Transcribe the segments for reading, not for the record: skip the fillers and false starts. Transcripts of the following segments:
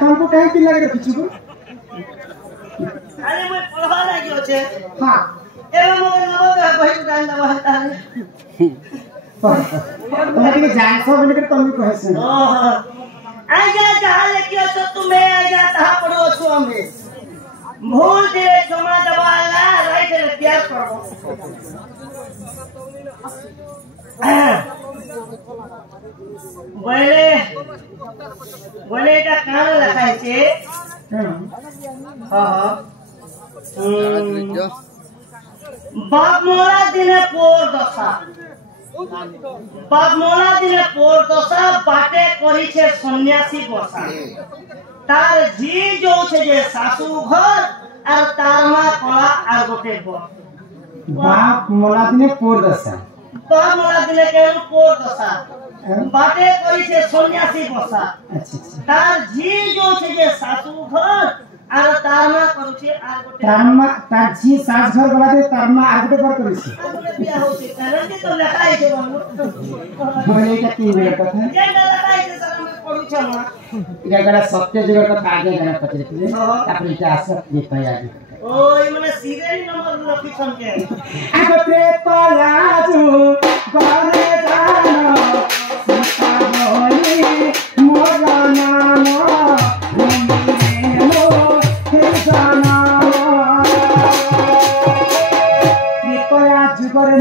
तुमको कहीं पिन लगे रखी को अरे मैं पढ़वा लगी होचे हां एवं मोर नव बहिन डाल दवा तुम्हारे के जान सब लेकर तुम भी कहे से आजा जहां लेके तो तुम्हें आजा तहां पढ़ो छो हमें भूल दे क्षमा दवाला राइट है प्यार करो बोले का कान लगाए छे हां बाप मोला दिने पोर दशा बाप मोला दिने पोर दशा बाटे करी छे सन्यासी बसा तार जी जो छे जे सासू घर और तार मा कला और गोटे बाप मोला दिने पोर दशा बाप मोला दिने के पोर दशा बाटे करी छे सन्यासी बसा अच्छा तार जी जो छे जे सासू घर और तारमा करू छे आर गोटे तार जी सास घर वाला दे तारमा आर गोटे पर करू छे बिया होते कारण के तो लखाई छे बाबू बोले का तीन जगह कथा जे लखाई छे सर हम पढु छ म एगरा सत्य जगह कथा आगे जाना पड़े थे तापर इतिहास ये तैयारी ओय मने सीरियल नंबर लखी छन के आगते पलाजु गरे जानो सीता बोली मोरा नाम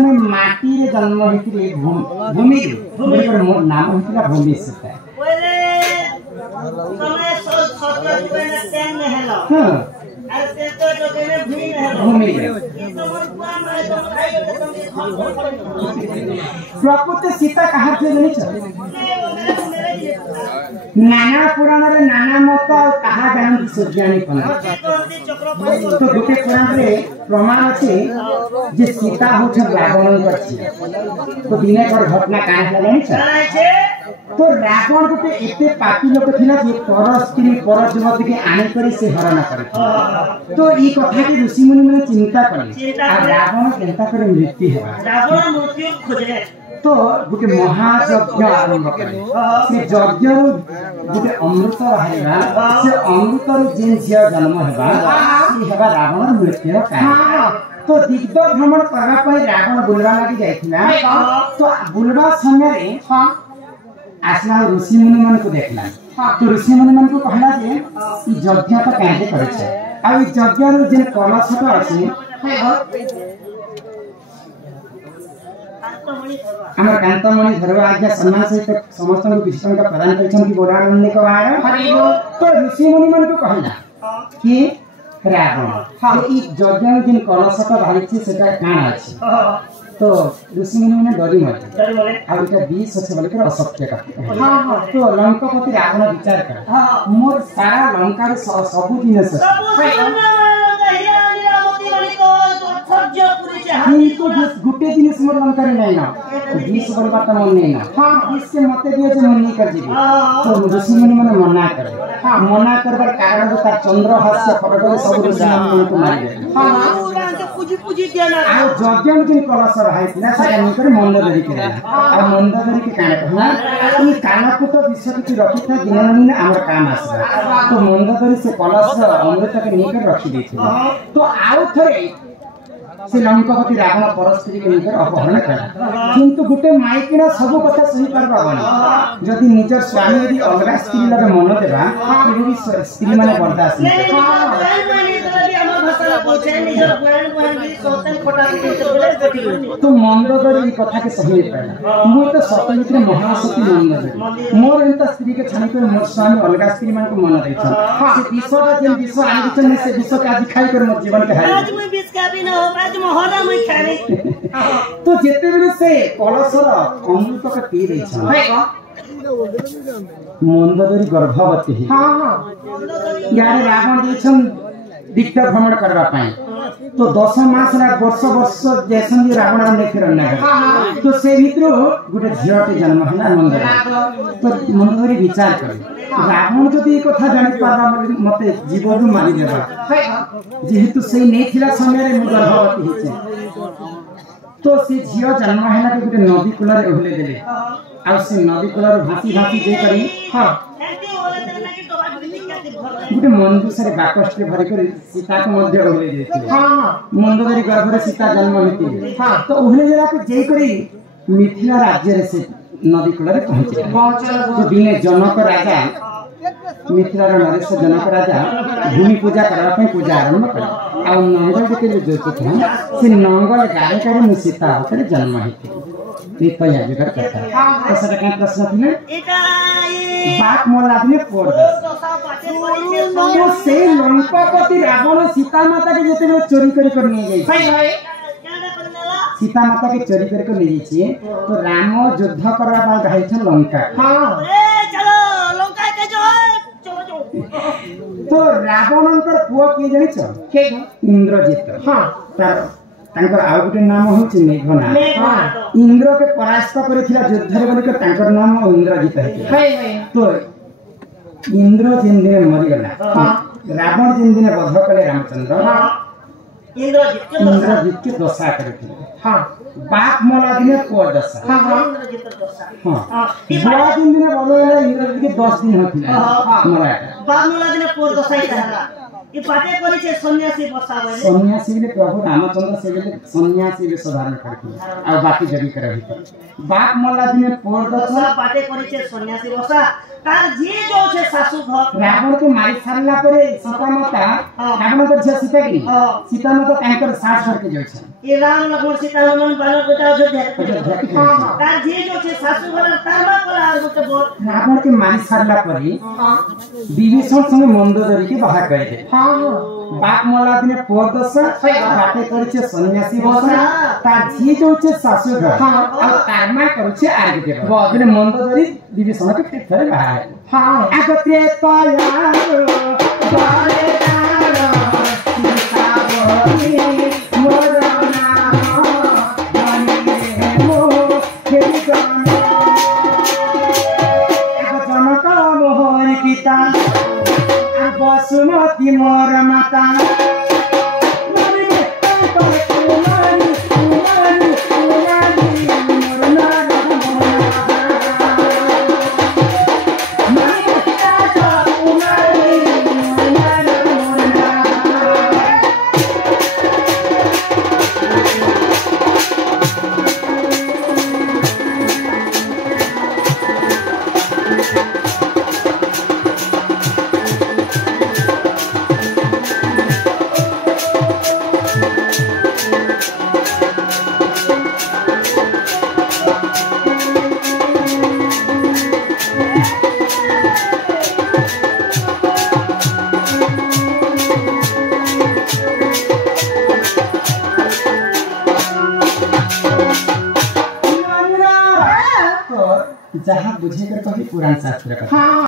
में माटी रे जन्म होइतिले भूमि पर मोर नाम होइतिला भूमि सीता पहिले समय सत्र जुगे तेन में हेलो हां और ते तो जुगे में भूमि में हेलो भूमि ये तो मन काम है तो खाई के तुम प्रकृति सीता कहां थे नहीं छ नाना पुराण रे नाना मत कहा जान सुज्ञानी पन तो गोटे पुराण रे प्रमाण अछि जे सीता हो छ रावण करछि तो दिने पर घटना काहे होला नहीं छ तो रावण गोटे एते पापी लोक थिला जे पर स्त्री पर युवती के आने करी से हरण करे तो ई कथा के ऋषि मुनि ने चिंता कले आ रावण केनता करे मृत्यु हेबा रावण मृत्यु खोजे तो गोटे महायज्ञ आरंभ करे से यज्ञ गोटे अमृत बाहरिबा से अमृत रो जेन झिया जन्म हेबा से हेबा रावण मृत्यु कारण तो दिग्ध भ्रमण करबा पय रावण बुलवा लागि जाइथिला तो बुलवा समय रे आसना ऋषि मुनि मन को देखला तो ऋषि मुनि मन को कहला जे ई यज्ञ तो काहे करे छै आ ई यज्ञ रो जेन कलश तो अछि हमर कांतमणि धरवा आज्ञा सम्मान सहित समस्त विष्णु का प्रदान करछन की बोरानंद को आर तो ऋषि मुनि मन को कहला कि रावण ई यज्ञ जिन कलश का भाई छी सेटा काना अछि तो ऋषि मुनि ने डरी मरे आ इटा 20 से बोले के असत्य का हां तो लंकापति रावण विचार कर मोर सारा लंका रे सब दिन से तो गुटे दिन से मोर लंका रे नहीं ना 20 बोल बात मन नहीं ना हां इससे मते दिए जे मन नहीं कर जीबी तो ऋषि मुनि मन मना करे हां मना करबार कारण तो तार चंद्रहास्य फटक सब ऋषि मुनि को मार दे हां पूजी देना आ यज्ञ जिन कलश रहाइतिना से निकर मंदोदरी के आ मंदोदरी के काने कहना ई कानकु तो विश्व की रखिता दिन दिन हमर काम आसबा तो मंदोदरी से कलश अमृत के निकर रखि देथिला तो आउ थरे से लंकापति रावण परस्त्री के निकर अपहरण करा किंतु गुटे माइकिना सब कथा सही करबा बना जदि निजर स्वामी यदि अलगा स्त्री लगे मन देबा कि भी स्त्री माने बर्दाश्त नहीं तो मंदोदरी कथा के सही पड़ा मु तो सतमित्र महासती मंदोदरी मोर एंता स्त्री के छानी पर मोर स्वामी अलगा स्त्री मान को मन दै छ से विश्व का जेन विश्व आनि बिचन से विश्व का आज खाई कर मोर जीवन के हाल आज मैं बीच का भी ना हो आज मैं हरा मैं खाने तो जेते बेले से कलशर अमृत का पी दै छ मंदोदरी गर्भवती हां हां यार रावण देछन दिग्ध भ्रमण करबा पाए तो 10 मास ना वर्ष जैसन जे रावण ने फिर ना तो से भीतर गुटे झियोटे जन्म हला मंदोदरी तो मंदोदरी विचार करे रावण जदि कथा जानि पाबा मते जीवन मारी देबा जेहेतु से नै थिला समय रे गर्भवती हिचे तो से झियो जन्म हला के गुटे नदी कूल रे ओहले देले आ से नदी कूल रे भासी भासी जे करी हां गोटे मंजूषा बाकस्ट भरिक सीता को मध्य ओहले जाइथिले मंदोदरी गर्भरे सीता जन्म होती तो ओहले जरा जेकरी मिथिला राज्य रे से नदी कूल पहुंचे तो दिने जनक राजा मिथिलार नरेश जनक राजा भूमि पूजा करने पूजा आरंभ कर आ नंगल के जोत था से नंगल गारे गारे मु सीता होकर जन्म होती तो या जगह कथा तो सर का प्रश्न थिले बात मोला दिने पोर तो से लंकापति रावण सीता माता के जते चोरी कर नहीं जाई सीता माता के चोरी करके ले जाइए तो राम युद्ध करवा बाल गई थे लंका चलो लंका के जो तो रावणंकर पुओ किए जानिछ इंद्रजित तार तांकर आउ गुटे नाम होछि मेघनाद इंद्र के परास्त करथिला युद्ध रे बोलकर तांकर नाम इंद्रजित है तो इंद्र जिन दिन मरि गला रावण जिन दिन वध कले रामचंद्र इंद्रजित के दशा करथिले बाप मोला दिने को दशा बुआ दिन दिने बोले इंद्रजित के 10 दिन होथिले मोला बाप मोला दिने को दशा ही रहला ई पाटे करी छे सन्यासी बसावे सन्यासी ने प्रभु रामचंद्र से गेले सन्यासी वे साधारण करथिले आ बाकी जगी कर रही बाप मोला दिने को दशा पाटे करी छे सन्यासी बसा तार जी जो छे सासू घर रावण के मारी सारला परे सीता माता रावण को झ सीता माता तांकर साथ छोड़ के जाय छै ये राम लक्ष्मण सीता हनुमान बानर गोटा अयोध्या तार जी जो छे सासू घर तार मा कला आर गोटे बोल रावण के मारी सारला परे विभीषण संगे मंदोदरी के बाहर कर दे बाप मोला दिने पोदसा बाटे करे छे सन्यासी बसा तार जी जो छे सासू घर आ तार मा करे छे आर गोटे बोल बिने मंदोदरी विभीषण के तीर्थरे बाहर आगते तया बारे तारो सीता बोली मोर नाम बने मो खेली गाना एक जनक मोहर पिता बसुमती मोर माता जहाँ बुझे कर कभी पुराण शास्त्र का